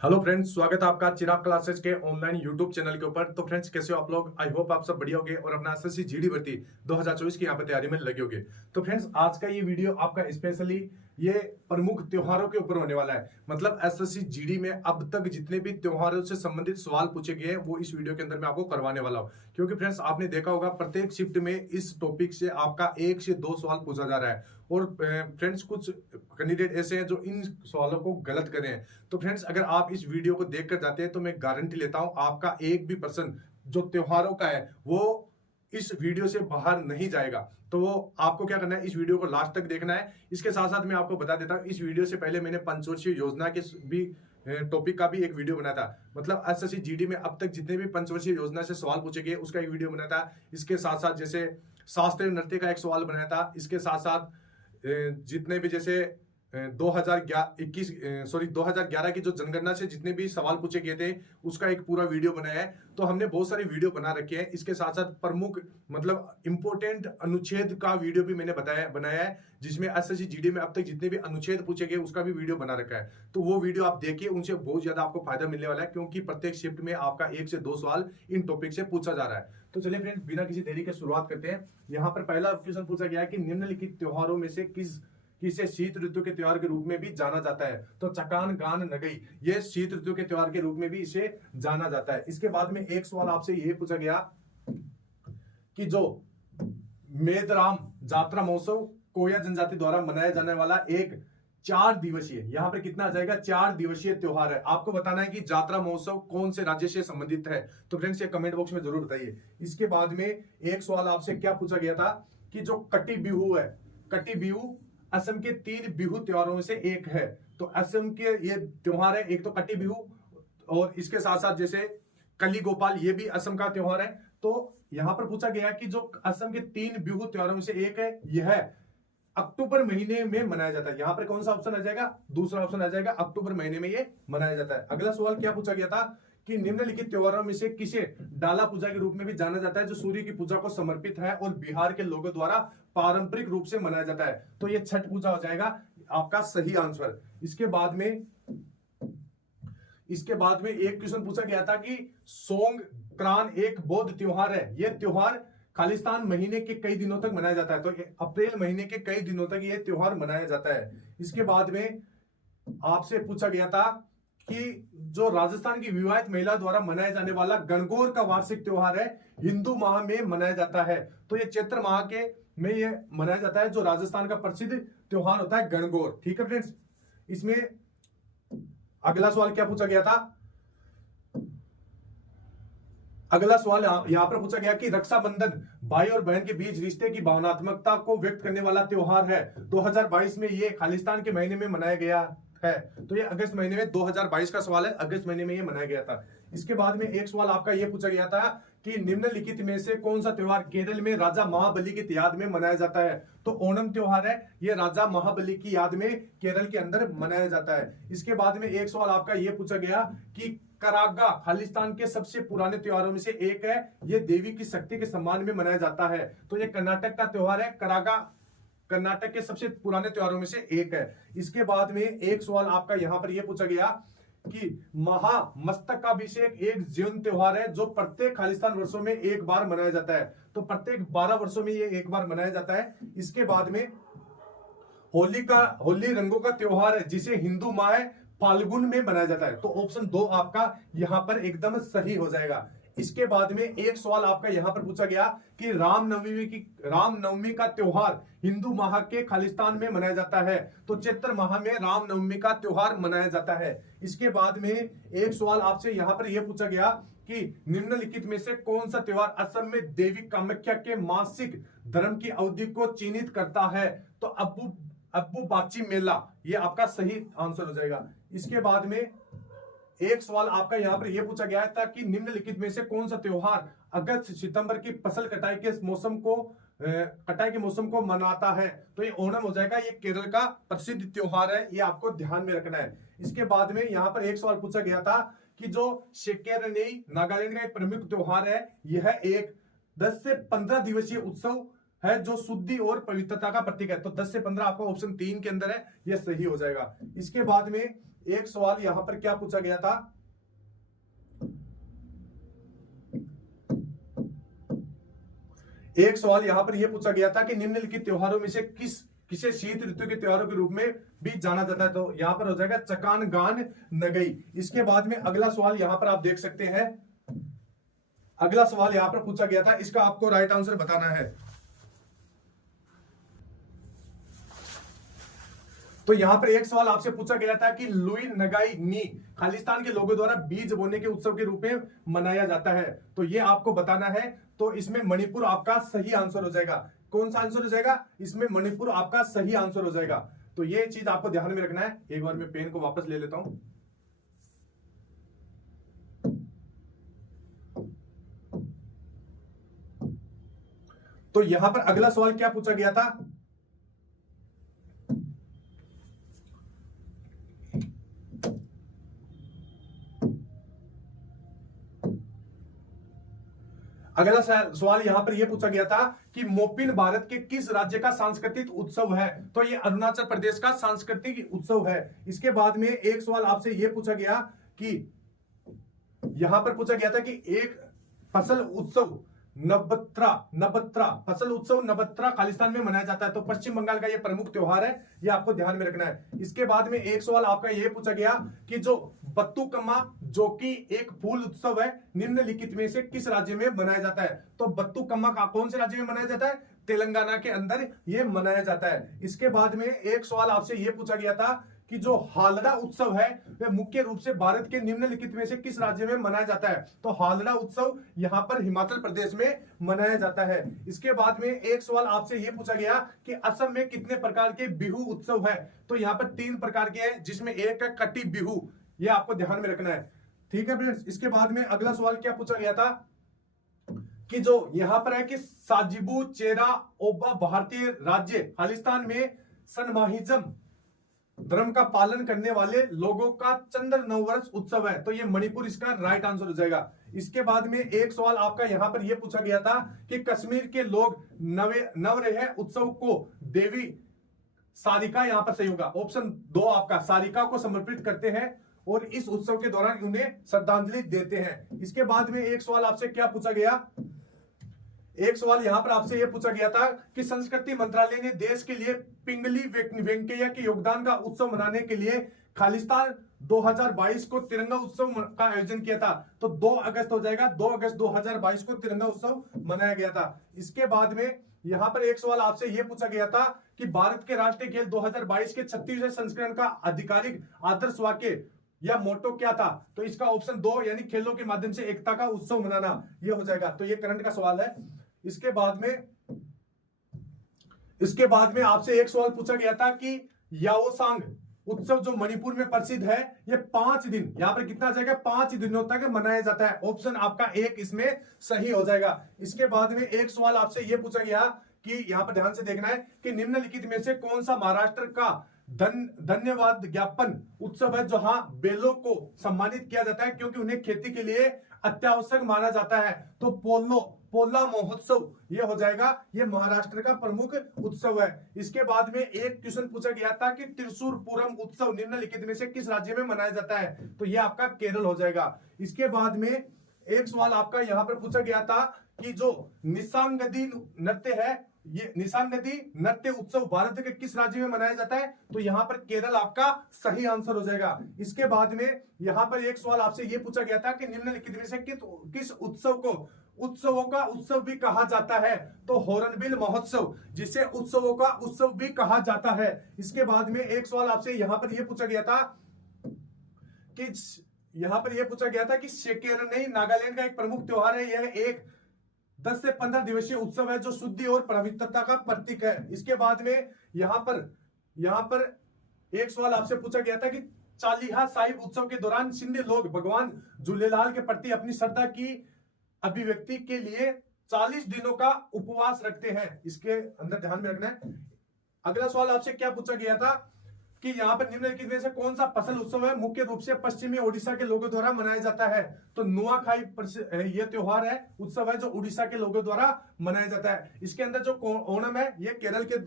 Hello friends, स्वागत है आपका चिराग क्लासेस के ऑनलाइन यूट्यूब चैनल के ऊपर। तो फ्रेंड्स, कैसे हो आप लोग? आई होप आप सब बढ़िया होगे और अपना एसएससी जीडी भर्ती 2024 की यहाँ पे तैयारी में लगे होगे। तो फ्रेंड्स, आज का ये वीडियो आपका स्पेशली ये प्रमुख त्योहारों के ऊपर होने वाला है। मतलब एसएससी जीडी में अब तक जितने भी त्योहारों से संबंधित सवाल पूछे गए हैं वो इस वीडियो के अंदर मैं आपको करवाने वाला हूँ। क्योंकि फ्रेंड्स, आपने देखा होगा प्रत्येक शिफ्ट में इस टॉपिक से आपका 1 से 2 सवाल पूछा जा रहा है। और फ्रेंड्स, कुछ कैंडिडेट ऐसे हैं जो इन सवालों को गलत कर रहे हैं। तो फ्रेंड्स, अगर आप इस वीडियो को देखकर जाते हैं तो मैं गारंटी लेता हूं आपका एक भी पर्सन जो त्योहारों का है वो इस वीडियो से बाहर नहीं जाएगा। तो वो आपको क्या करना है, इस वीडियो को लास्ट तक देखना है। इसके साथ साथ मैं आपको बता देता हूं, इस वीडियो से पहले मैंने पंचवर्षीय योजना के भी टॉपिक का भी एक वीडियो बनाया था। मतलब एसएससी जीडी में अब तक जितने भी पंचवर्षीय योजना से सवाल पूछे गए उसका एक वीडियो बनाया था। इसके साथ साथ जैसे शास्त्रीय नृत्य का एक सवाल बनाया था। इसके साथ साथ जितने भी जैसे 2011 की जो जनगणना से जितने भी सवाल पूछे गए थे उसका एक पूरा वीडियो बनाया है। तो हमने बहुत सारे वीडियो बना रखे हैं। इसके साथ साथ प्रमुख मतलब इंपोर्टेंट अनुच्छेद का वीडियो भी मैंने बनाया है, जिसमें एसएससी जीडी में अब तक जितने भी अनुच्छेद पूछे गए उसका भी वीडियो बना रखा है। तो वो वीडियो आप देखिए, उनसे बहुत ज्यादा आपको फायदा मिलने वाला है, क्योंकि प्रत्येक शिफ्ट में आपका 1 से 2 सवाल इन टॉपिक से पूछा जा रहा है। तो चलिए फ्रेंड्स, बिना किसी देरी के शुरुआत करते हैं। यहाँ पर पहला क्वेश्चन पूछा गया है कि निम्नलिखित त्योहारों में से किसे शीत ऋतु के त्योहार के रूप में भी जाना जाता है? तो चकान गान नगई, ये शीत ऋतु के त्योहार के रूप में भी इसे जाना जाता है। इसके बाद में एक सवाल आपसे ये पूछा गया कि जो मेदराम जात्रा महोत्सव कोया जनजाति द्वारा मनाया जाने वाला एक 4 दिवसीय, यहाँ पे कितना आ जाएगा, 4 दिवसीय त्योहार है। आपको बताना है कि जात्रा महोत्सव कौन से राज्य से संबंधित है। तो फ्रेंड्स, ये कमेंट बॉक्स में जरूर बताइए। इसके बाद में एक सवाल आपसे क्या पूछा गया था कि जो कटी बिहू है, कटी बिहू असम के 3 बिहू त्योहारों में से एक है। तो असम के ये त्योहार है, एक तो कटी बिहू और इसके साथ साथ जैसे कली गोपाल, ये भी असम का त्योहार है। तो यहां पर पूछा गया कि जो असम के 3 बिहू त्योहारों में से एक है, यह अक्टूबर महीने में मनाया जाता है। यहां पर कौन सा ऑप्शन आ जाएगा? दूसरा ऑप्शन आ जाएगा, अक्टूबर महीने में ये मनाया जाता है। अगला सवाल क्या पूछा गया था कि निम्नलिखित त्योहारों में से किसे डाला पूजा के रूप में भी जाना जाता है, जो सूर्य की पूजा को समर्पित है और बिहार के लोगों द्वारा पारंपरिक रूप से मनाया जाता है। तो ये छठ पूजा हो जाएगा आपका सही आंसर। इसके बाद में एक क्वेश्चन पूछा गया था कि सोंगक्रान एक बौद्ध त्योहार है। यह त्योहार खालिस्तान महीने के कई दिनों तक मनाया जाता है। तो अप्रैल महीने के कई दिनों तक यह त्योहार मनाया जाता है। इसके बाद में आपसे पूछा गया था कि जो राजस्थान की विवाहित महिला द्वारा मनाया जाने वाला गणगौर का वार्षिक त्योहार है, हिंदू माह में मनाया जाता है। तो ये चैत्र माह के में ये मनाया जाता है, जो राजस्थान का प्रसिद्ध त्योहार होता है गणगौर। ठीक है फ्रेंड्स, इसमें अगला सवाल क्या पूछा गया था? अगला सवाल यहां पर पूछा गया कि रक्षाबंधन भाई और बहन के बीच रिश्ते की भावनात्मकता को व्यक्त करने वाला त्योहार है। 2022 में ये खालिस्तान के महीने में मनाया गया है। तो ये अगस्त महीने में 2022 का सवाल है, अगस्त महीने में ये मनाया गया था। इसके बाद में एक सवाल आपका ये पूछा गया था कि निम्नलिखित में से कौन सा त्योहार केरल में राजा महाबली की याद में मनाया जाता है? तो ओणम त्योहार है, ये राजा महाबली की याद में केरल के अंदर मनाया जाता है। इसके बाद में एक सवाल आपका ये पूछा गया कि करागा खालिस्तान के सबसे पुराने त्योहारों में से एक है, ये देवी की शक्ति के सम्मान में मनाया जाता है। तो ये कर्नाटक का त्योहार है, करागा कर्नाटक के सबसे पुराने त्योहारों में से एक है। इसके बाद में एक सवाल आपका यहां पर यह पूछा गया कि महामस्तकाभिषेक एक जीवन त्योहार है, जो प्रत्येक खालिस्तान वर्षों में एक बार मनाया जाता है। तो प्रत्येक 12 वर्षों में ये एक बार मनाया जाता है। इसके बाद में होली रंगों का त्योहार है, जिसे हिंदू माह फाल्गुन में मनाया जाता है। तो ऑप्शन 2 आपका यहां पर एकदम सही हो जाएगा। इसके बाद में एक सवाल आपका यहां पर पूछा गया कि रामनवमी का त्योहार हिंदू माह के खालिस्तान में मनाया जाता है। तो चैत्र माह में रामनवमी का त्योहार मनाया जाता है। इसके बाद में एक सवाल आपसे यहां पर यह पूछा गया कि निम्नलिखित में से कौन सा त्योहार असम में देवी कामाख्या के मासिक धर्म की अवधि को चिन्हित करता है? तो अब्बू बाची मेला, ये आपका सही आंसर हो जाएगा। इसके बाद में एक सवाल आपका यहां पर यह पूछा गया था कि निम्नलिखित में से कौन सा त्योहार अगस्त सितंबर की फसल कटाई के मौसम को मनाता है? तो ये ओणम हो जाएगा, ये केरल का प्रसिद्ध त्योहार है, ये आपको ध्यान में रखना है। इसके बाद में यहां पर एक सवाल पूछा गया था कि जो शेकेरनेई नागालैंड का एक प्रमुख त्योहार है, यह एक 10 से 15 दिवसीय उत्सव है जो शुद्धि और पवित्रता का प्रतीक है। तो 10 से 15 आपका ऑप्शन 3 के अंदर है, यह सही हो जाएगा। इसके बाद में एक सवाल यहां पर क्या पूछा गया था, एक सवाल यहां पर यह पूछा गया था कि निम्नलिखित त्योहारों में से किसे शीत ऋतु के त्योहारों के रूप में भी जाना जाता है। तो यहां पर हो जाएगा चकान गान नगई। इसके बाद में अगला सवाल यहां पर आप देख सकते हैं, अगला सवाल यहां पर पूछा गया था, इसका आपको राइट आंसर बताना है। तो यहां पर एक सवाल आपसे पूछा गया था कि लुई नगाई नी खालिस्तान के लोगों द्वारा बीज बोने के उत्सव के रूप में मनाया जाता है। तो ये आपको बताना है। तो इसमें मणिपुर आपका सही आंसर हो जाएगा। कौन सा आंसर हो जाएगा? इसमें मणिपुर आपका सही आंसर हो जाएगा। तो ये चीज आपको ध्यान में रखना है। एक बार मैं पेन को वापस ले लेता हूं। तो यहां पर अगला सवाल क्या पूछा गया था, अगला सवाल यहां पर यह पूछा गया था कि मोपिन भारत के किस राज्य का सांस्कृतिक उत्सव है। तो ये अरुणाचल प्रदेश का सांस्कृतिक उत्सव है। इसके बाद में एक सवाल आपसे यह पूछा गया कि यहां पर पूछा गया था कि एक फसल उत्सव नबत्रा फसल उत्सव नबत्रा खालिस्तान में मनाया जाता है। तो पश्चिम बंगाल का यह प्रमुख त्योहार है, यह आपको ध्यान में रखना है। इसके बाद में एक सवाल आपका यह पूछा गया कि जो बत्तुकम्मा जो कि एक फूल उत्सव है, निम्नलिखित में से किस राज्य में मनाया जाता है। तो बत्तुकम्मा का कौन से राज्य में मनाया जाता है? तेलंगाना के अंदर यह मनाया जाता है। इसके बाद में एक सवाल आपसे यह पूछा गया था कि जो हालड़ा उत्सव है वह मुख्य रूप से भारत के निम्नलिखित में से किस राज्य में मनाया जाता है। तो हालड़ा उत्सव यहां पर हिमाचल प्रदेश में मनाया जाता है। इसके बाद में एक सवाल आपसे यह पूछा गया कि असम में कितने प्रकार के बिहू उत्सव है। तो यहां पर 3 प्रकार के हैं, जिसमें एक है कटी बिहू। यह आपको ध्यान में रखना है, ठीक है फ्रेंड्स। इसके बाद में अगला सवाल क्या पूछा गया था कि जो यहां पर है कि साजिबू चेरा ओबा भारतीय राज्य खालिस्तान में सनमाहिजम धर्म का पालन करने वाले लोगों का चंद्र नववर्ष उत्सव है। तो ये मणिपुर इसका राइट आंसर हो जाएगा। इसके बाद में एक सवाल आपका यहां पर यह पूछा गया था कि कश्मीर के लोग नवरेह उत्सव को देवी सारिका, यहां पर सही होगा ऑप्शन 2 आपका, सारिका को समर्पित करते हैं और इस उत्सव के दौरान उन्हें श्रद्धांजलि देते हैं। इसके बाद में एक सवाल आपसे क्या पूछा गया, एक सवाल यहां पर आपसे यह पूछा गया था कि संस्कृति मंत्रालय ने देश के लिए पिंगली वेंकैया के योगदान का उत्सव मनाने के लिए खालिस्तान 2022 को तिरंगा उत्सव का आयोजन किया था। तो 2 अगस्त हो जाएगा, 2 अगस्त 2022 को तिरंगा उत्सव मनाया गया था। इसके बाद में यहां पर एक सवाल आपसे यह पूछा गया था कि भारत के राष्ट्रीय खेल 2022 के 36वें संस्करण का आधिकारिक आदर्श वाक्य या मोटो क्या था। तो इसका ऑप्शन 2 यानी खेलों के माध्यम से एकता का उत्सव मनाना, यह हो जाएगा। तो यह करंट का सवाल है। इसके बाद में आपसे एक सवाल पूछा गया था कि याओसांग उत्सव जो मणिपुर में प्रसिद्ध है, यह 5 दिन, यहां पर कितना जाएगा, 5 दिनों तक मनाया जाता है। ऑप्शन आपका 1 इसमें सही हो जाएगा। इसके बाद में एक सवाल आपसे यह पूछा गया कि यहां पर ध्यान से देखना है कि निम्नलिखित में से कौन सा महाराष्ट्र का धन्यवाद ज्ञापन उत्सव है जहां बेलों को सम्मानित किया जाता है क्योंकि उन्हें खेती के लिए अत्यावश्यक माना जाता है। तो पोला महोत्सव यह हो जाएगा, यह महाराष्ट्र का प्रमुख उत्सव है। इसके बाद में एक क्वेश्चन पूछा गया था कि त्रिशूर पूरम उत्सव निम्नलिखित में से किस राज्य में मनाया जाता है। तो यह आपका केरल हो जाएगा। इसके बाद में एक सवाल आपका यहां पर पूछा गया था कि जो निशांगदी नृत्य है, ये निशांगदी नृत्य उत्सव भारत के किस राज्य में मनाया जाता है। तो यहां पर केरल आपका सही आंसर हो जाएगा। इसके बाद में यहां पर एक सवाल आपसे यह पूछा गया था कि निम्नलिखित में से किस उत्सव को उत्सवों का उत्सव भी कहा जाता है। तो हॉर्नबिल महोत्सव, जिसे उत्सवों का उत्सव भी कहा जाता है। इसके बाद में एक सवाल आपसे यहां पर यह पूछा गया था कि शेकेरनई नागालैंड का एक प्रमुख त्योहार है। यह एक 10 से 15 दिवसीय उत्सव है जो शुद्धि और पवित्रता का प्रतीक है। इसके बाद में यहां पर एक सवाल आपसे पूछा गया था कि चालीहा साहिब उत्सव के दौरान सिंधी लोग भगवान झूलेलाल के प्रति अपनी श्रद्धा की अभिव्यक्ति के लिए 40 दिनों का उपवास रखते हैं। इसके अंदर ध्यान में रखना है। अगला सवाल आपसे क्या पूछा गया था कि यहाँ पर निम्नलिखित में से कौन सा फसल उत्सव है मुख्य रूप से पश्चिमी ओडिशा के लोगों द्वारा मनाया जाता है। तो नुआखाई ये त्योहार है, उत्सव है जो उड़ीसा के लोगों द्वारा मनाया जाता है। इसके अंदर जो ओणम है ये केरल के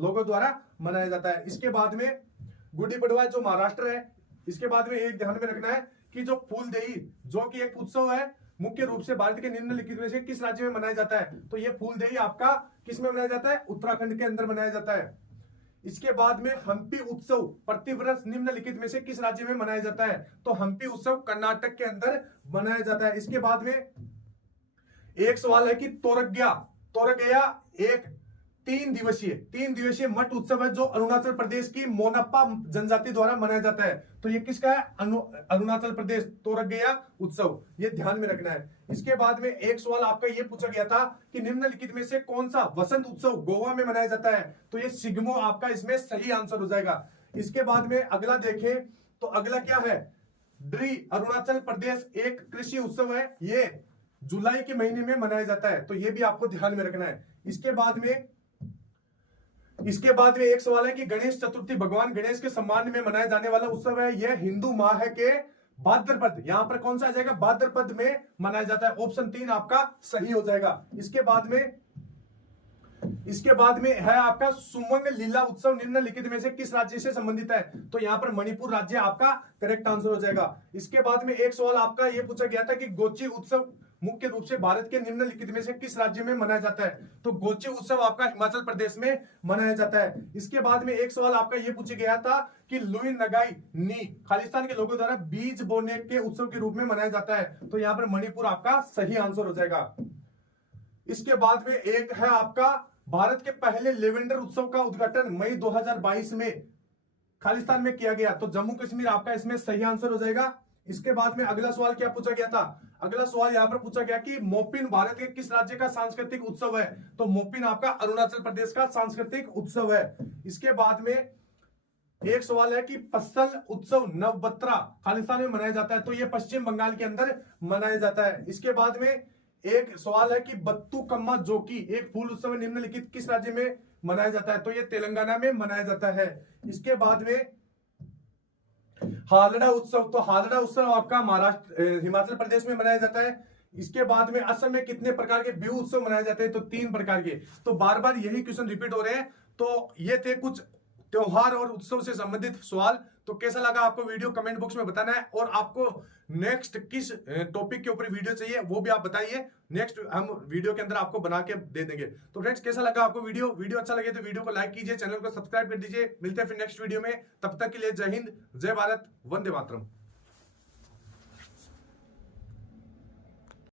लोगों द्वारा मनाया जाता है। इसके बाद में गुड़ी पड़वा जो महाराष्ट्र है। इसके बाद में एक ध्यान में रखना है कि जो फूलदेई जो कि एक उत्सव है मुख्य रूप से भारत के निम्नलिखित में से किस राज्य में मनाया जाता है। तो ये फूलदेई आपका किस में मनाया जाता है, उत्तराखंड के अंदर मनाया जाता है। इसके बाद में हम्पी उत्सव प्रतिवर्ष निम्नलिखित में से किस राज्य में मनाया जाता है। तो हम्पी उत्सव कर्नाटक के अंदर मनाया जाता है। इसके बाद में एक सवाल है कि तोरगया एक तीन दिवसीय मठ उत्सव है जो अरुणाचल प्रदेश की मोनप्पा जनजाति द्वारा मनाया जाता है। तो ये किसका है, अरुणाचल प्रदेश तोरगया उत्सव, ये ध्यान में रखना है। इसके बाद में एक सवाल आपका ये पूछा गया था कि निम्नलिखित में से कौन सा वसंत उत्सव गोवा में मनाया जाता है। तो ये सिग्मो आपका इसमें सही आंसर हो जाएगा। इसके बाद में अगला देखें तो अगला क्या है, ड्री अरुणाचल प्रदेश एक कृषि उत्सव है, ये जुलाई के महीने में मनाया जाता है। तो ये भी आपको ध्यान में रखना है। इसके बाद में एक सवाल है कि गणेश चतुर्थी भगवान गणेश के सम्मान में मनाया जाने वाला उत्सव है, यह हिंदू माह के भाद्रपद, यहां पर कौन सा आ जाएगा, भाद्रपद में मनाया जाता है। ऑप्शन 3 आपका सही हो जाएगा। इसके बाद में है आपका सुमंग लीला उत्सव निम्नलिखित में से किस राज्य से संबंधित है। तो यहां पर मणिपुर राज्य आपका करेक्ट आंसर हो जाएगा। इसके बाद में एक सवाल आपका यह पूछा गया था कि गोची उत्सव मुख्य रूप से भारत के निम्नलिखित में से किस राज्य में मनाया जाता है। तो गोची उत्सव आपका हिमाचल प्रदेश में मनाया जाता है। इसके बाद में एक सवाल आपका यह पूछा गया था कि लुई नगाई नी खालिस्तान के लोगों द्वारा बीज बोने के उत्सव के रूप में मनाया जाता है। तो यहां पर मणिपुर आपका सही आंसर हो जाएगा। इसके बाद में एक है आपका भारत के पहले लेवेंडर उत्सव का उद्घाटन मई 2022 में खालिस्तान में किया गया। तो जम्मू कश्मीर आपका इसमें सही आंसर हो जाएगा। इसके बाद में अगला सवाल क्या पूछा गया था, अगला सवाल यहां पर पूछा गया कि मोपिन भारत के किस राज्य का सांस्कृतिक उत्सव है। तो मोपिन आपका अरुणाचल प्रदेश का सांस्कृतिक उत्सव है। इसके बाद में एक सवाल है कि पसल उत्सव नवबत्रा खालिस्तान में मनाया जाता है। तो यह पश्चिम बंगाल के अंदर मनाया जाता है। इसके बाद में एक सवाल है कि बत्तुकम्मा जोकी एक फूल उत्सव निम्नलिखित किस राज्य में मनाया जाता है। तो यह तेलंगाना में मनाया जाता है। इसके बाद में हालड़ा उत्सव, तो हालड़ा उत्सव आपका महाराष्ट्र हिमाचल प्रदेश में मनाया जाता है। इसके बाद में असम में कितने प्रकार के बिहू उत्सव मनाए जाते हैं। तो 3 प्रकार के। तो बार बार यही क्वेश्चन रिपीट हो रहे हैं। तो ये थे कुछ त्योहार और उत्सव से संबंधित सवाल। तो कैसा लगा आपको वीडियो कमेंट बॉक्स में बताना है, और आपको नेक्स्ट किस टॉपिक के ऊपर वीडियो चाहिए वो भी आप बताइए। नेक्स्ट हम वीडियो के अंदर आपको बना के दे देंगे। तो फ्रेंड्स कैसा लगा आपको वीडियो अच्छा लगे तो वीडियो को लाइक कीजिए, चैनल को सब्सक्राइब कर दीजिए। मिलते हैं फिर नेक्स्ट वीडियो में, तब तक के लिए जय हिंद, जय भारत, वंदे मातरम।